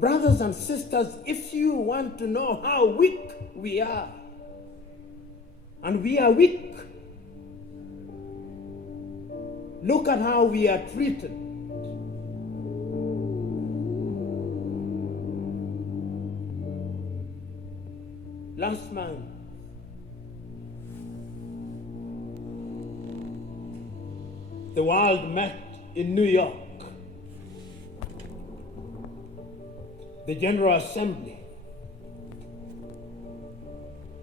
brothers and sisters, if you want to know how weak we are, and we are weak, look at how we are treated. Last month, the world met in New York. The General Assembly.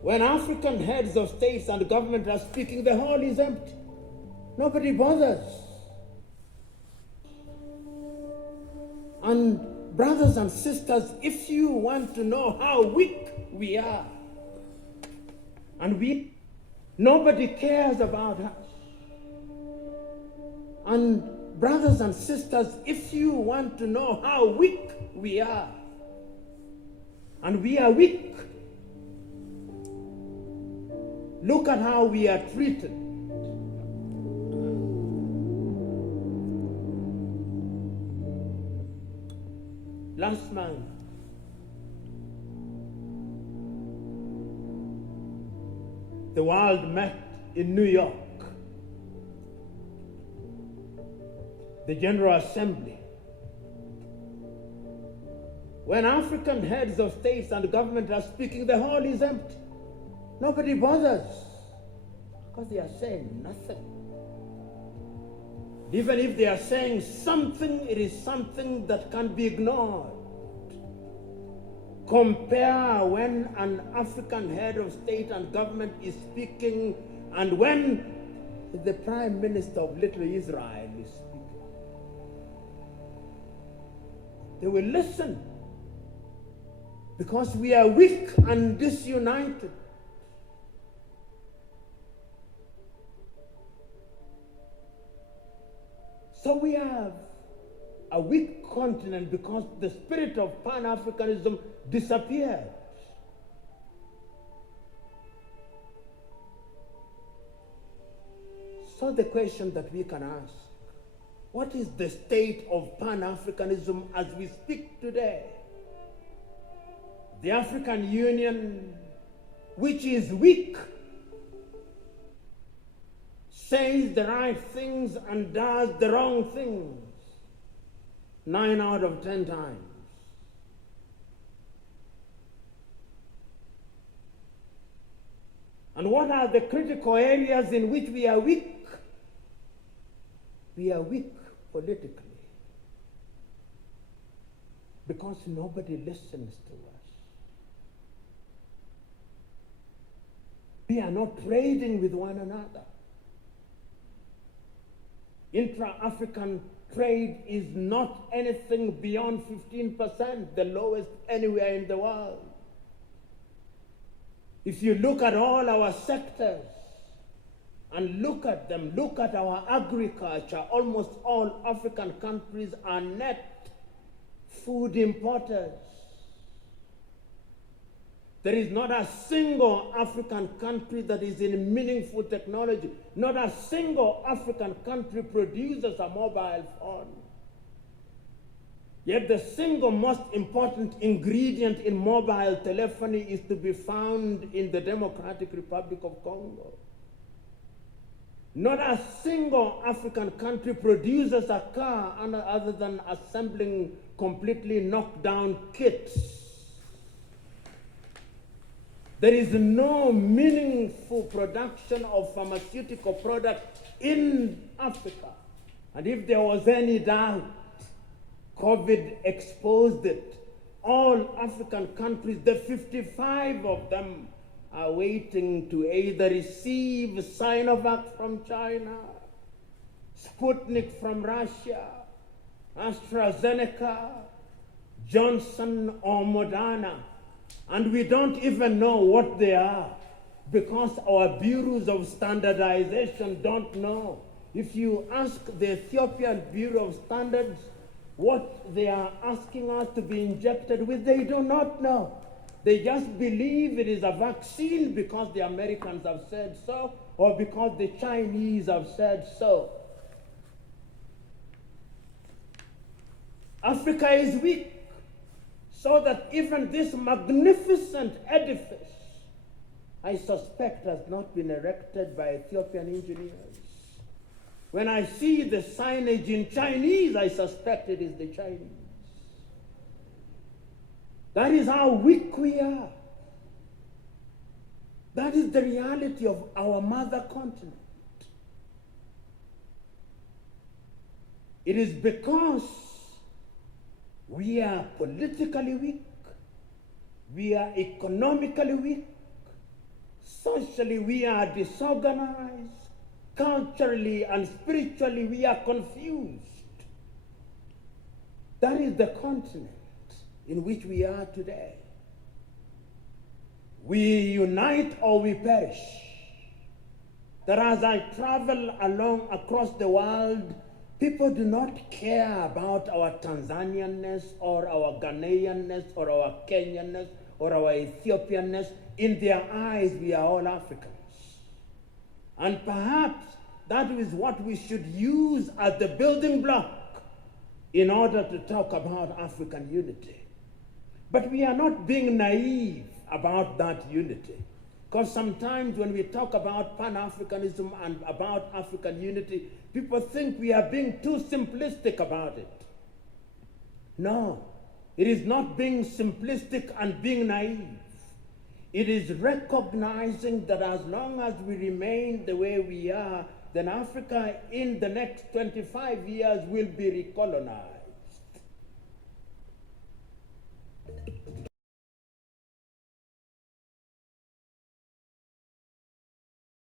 When African heads of states and government are speaking, the hall is empty. Nobody bothers. And brothers and sisters, if you want to know how weak we are, and nobody cares about us. And brothers and sisters, if you want to know how weak we are, and we are weak, look at how we are treated. Last month, the world met in New York. The General Assembly. When African heads of states and government are speaking, the hall is empty. Nobody bothers because they are saying nothing. Even if they are saying something, it is something that can be ignored. Compare when an African head of state and government is speaking and when the Prime Minister of Little Israel is speaking. They will listen because we are weak and disunited. So we have a weak continent because the spirit of Pan-Africanism disappeared. So the question that we can ask, what is the state of Pan-Africanism as we speak today? The African Union, which is weak, says the right things and does the wrong things 9 out of 10 times. And what are the critical areas in which we are weak? We are weak politically because nobody listens to us. We are not trading with one another. Intra-African trade is not anything beyond 15%, the lowest anywhere in the world. If you look at all our sectors and look at them, look at our agriculture, almost all African countries are net food importers. There is not a single African country that is in meaningful technology. Not a single African country produces a mobile phone. Yet the single most important ingredient in mobile telephony is to be found in the Democratic Republic of Congo. Not a single African country produces a car other than assembling completely knocked down kits. There is no meaningful production of pharmaceutical products in Africa. And if there was any doubt, COVID exposed it. All African countries, the 55 of them, are waiting to either receive Sinovac from China, Sputnik from Russia, AstraZeneca, Johnson or Moderna. And we don't even know what they are because our bureaus of standardization don't know. If you ask the Ethiopian Bureau of Standards what they are asking us to be injected with, they do not know. They just believe it is a vaccine because the Americans have said so or because the Chinese have said so. Africa is weak. So that even this magnificent edifice, I suspect, has not been erected by Ethiopian engineers. When I see the signage in Chinese, I suspect it is the Chinese. That is how weak we are. That is the reality of our mother continent. It is because we are politically weak, we are economically weak, socially we are disorganized, culturally and spiritually we are confused. That is the continent in which we are today. We unite or we perish. That as I travel along across the world, people do not care about our Tanzanianness or our Ghanaianness or our Kenyanness or our Ethiopianness. In their eyes, we are all Africans. And perhaps that is what we should use as the building block in order to talk about African unity. But we are not being naive about that unity. Because sometimes when we talk about Pan-Africanism and about African unity, people think we are being too simplistic about it. No, it is not being simplistic and being naive. It is recognizing that as long as we remain the way we are, then Africa in the next 25 years will be recolonized.